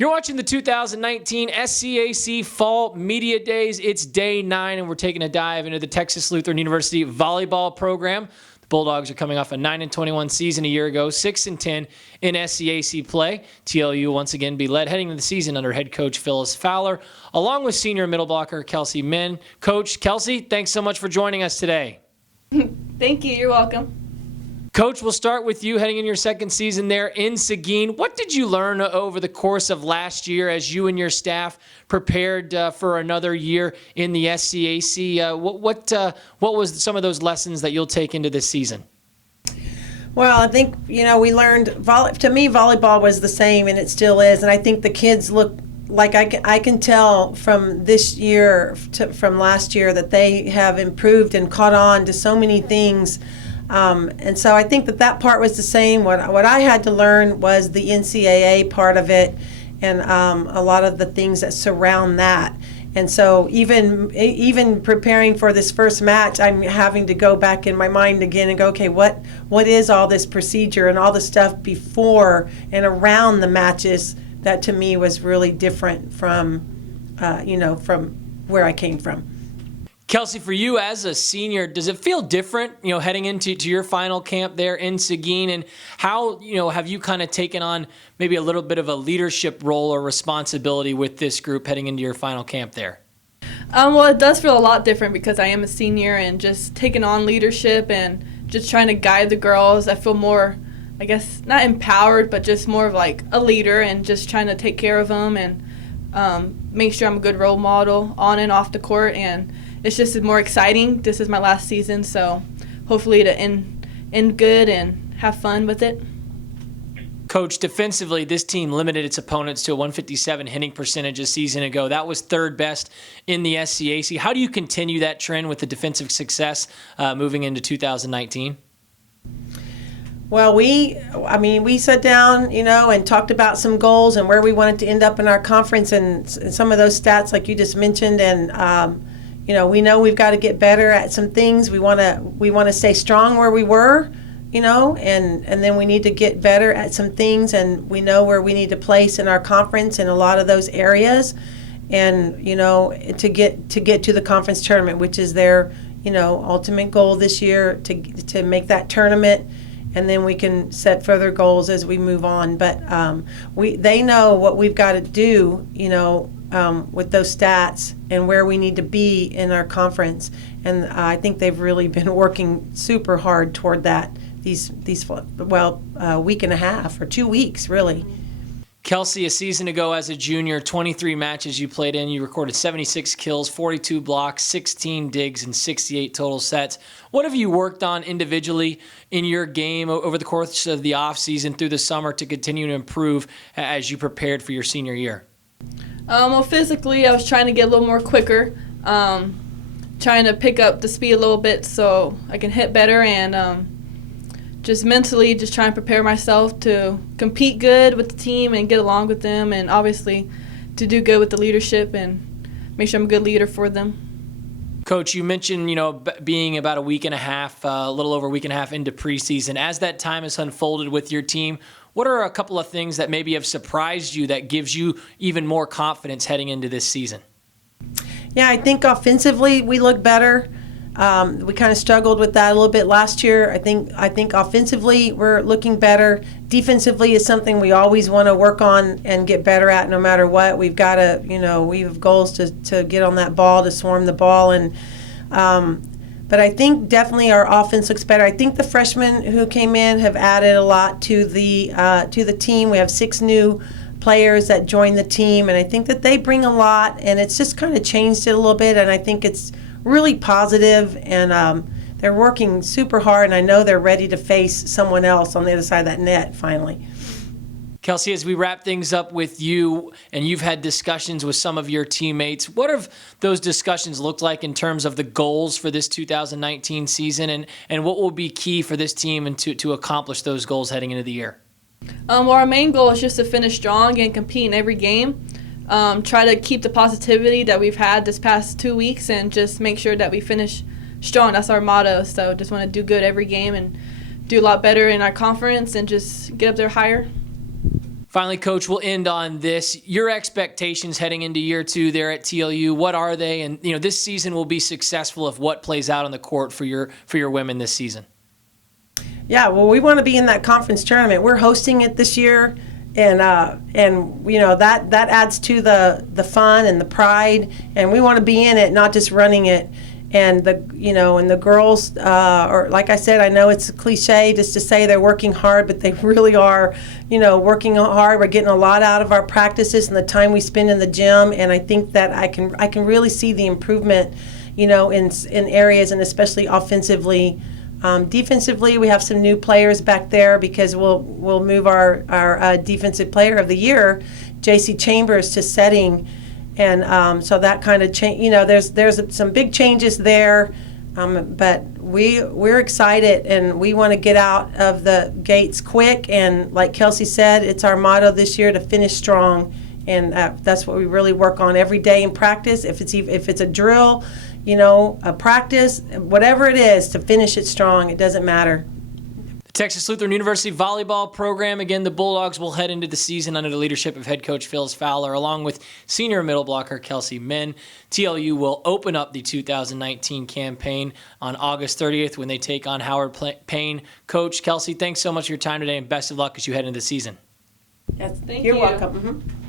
You're watching the 2019 SCAC Fall Media Days. It's day 9, and we're taking a dive into the Texas Lutheran University volleyball program. The Bulldogs are coming off a 9-21 season a year ago, 6-10 in SCAC play. TLU once again be led heading into the season under head coach Phyllis Fowler, along with senior middle blocker Kelsi Menn. Coach Kelsi, thanks so much for joining us today. Thank you. You're welcome. Coach, we'll start with you heading into your second season there in Seguin. What did you learn over the course of last year as you and your staff prepared for another year in the SCAC? What was some of those lessons that you'll take into this season? Well, I think, we learned, to me, volleyball was the same, and it still is. And I think the kids look like I can tell from this year, from last year, that they have improved and caught on to so many things. And so I think that part was the same. What I had to learn was the NCAA part of it and a lot of the things that surround that. And so even preparing for this first match, I'm having to go back in my mind again and go, okay, what is all this procedure and all the stuff before and around the matches that to me was really different from, from where I came from. Kelsi, for you as a senior, does it feel different, heading into your final camp there in Seguin? And how, have you kind of taken on maybe a little bit of a leadership role or responsibility with this group heading into your final camp there? Well, it does feel a lot different because I am a senior and just taking on leadership and just trying to guide the girls. I feel more, I guess, not empowered, but just more of like a leader and just trying to take care of them and make sure I'm a good role model on and off the court. And it's just more exciting. This is my last season, so hopefully to end good and have fun with it. Coach, defensively, this team limited its opponents to a 157 hitting percentage a season ago. That was third best in the SCAC. How do you continue that trend with the defensive success moving into 2019? Well, we sat down, and talked about some goals and where we wanted to end up in our conference and some of those stats like you just mentioned. And we know we've got to get better at some things. We want to stay strong where we were, and then we need to get better at some things, and we know where we need to place in our conference in a lot of those areas, and to get to the conference tournament, which is their ultimate goal this year, to make that tournament, and then we can set further goals as we move on. But they know what we've got to do, with those stats and where we need to be in our conference. And I think they've really been working super hard toward that these week and a half or 2 weeks, really. Kelsi, a season ago as a junior, 23 matches you played in. You recorded 76 kills, 42 blocks, 16 digs, and 68 total sets. What have you worked on individually in your game over the course of the offseason through the summer to continue to improve as you prepared for your senior year? Well, physically, I was trying to get a little more quicker, trying to pick up the speed a little bit so I can hit better, and just mentally just trying to prepare myself to compete good with the team and get along with them, and obviously to do good with the leadership and make sure I'm a good leader for them. Coach, you mentioned, being about a week and a half, a little over a week and a half into preseason. As that time has unfolded with your team, what are a couple of things that maybe have surprised you that gives you even more confidence heading into this season? Yeah, I think offensively we look better. We kind of struggled with that a little bit last year. I think offensively we're looking better. Defensively is something we always want to work on and get better at no matter what. We've got to, we have goals to get on that ball, to swarm the ball. And but I think definitely our offense looks better. I think the freshmen who came in have added a lot to the team. We have 6 new players that joined the team, and I think that they bring a lot, and it's just kind of changed it a little bit, and I think it's really positive, and they're working super hard, and I know they're ready to face someone else on the other side of that net finally. Kelsi, as we wrap things up with you, and you've had discussions with some of your teammates, what have those discussions looked like in terms of the goals for this 2019 season, and what will be key for this team and to accomplish those goals heading into the year? Well, our main goal is just to finish strong and compete in every game. Try to keep the positivity that we've had this past 2 weeks and just make sure that we finish strong. That's our motto. So just want to do good every game and do a lot better in our conference and just get up there higher. Finally, Coach, we'll end on this. Your expectations heading into year 2 there at TLU, what are they? And this season will be successful if what plays out on the court for your women this season. Yeah, well, we want to be in that conference tournament. We're hosting it this year, and that adds to the fun and the pride. And we want to be in it, not just running it. And the girls, or like I said, I know it's a cliche just to say they're working hard, but they really are, working hard. We're getting a lot out of our practices and the time we spend in the gym. And I think that I can really see the improvement, in areas, and especially offensively. Defensively, we have some new players back there because we'll move our defensive player of the year, J.C. Chambers, to setting. And so that kind of change, there's some big changes there, but we're excited and we want to get out of the gates quick. And like Kelsi said, it's our motto this year to finish strong, and that's what we really work on every day in practice. If it's a drill, a practice, whatever it is, to finish it strong. It doesn't matter. Texas Lutheran University volleyball program. Again, the Bulldogs will head into the season under the leadership of head coach Phyllis Fowler, along with senior middle blocker Kelsi Menn. TLU will open up the 2019 campaign on August 30th when they take on Howard Payne. Coach, Kelsi, thanks so much for your time today, and best of luck as you head into the season. Yes, Thank you're you. welcome. Mm-hmm.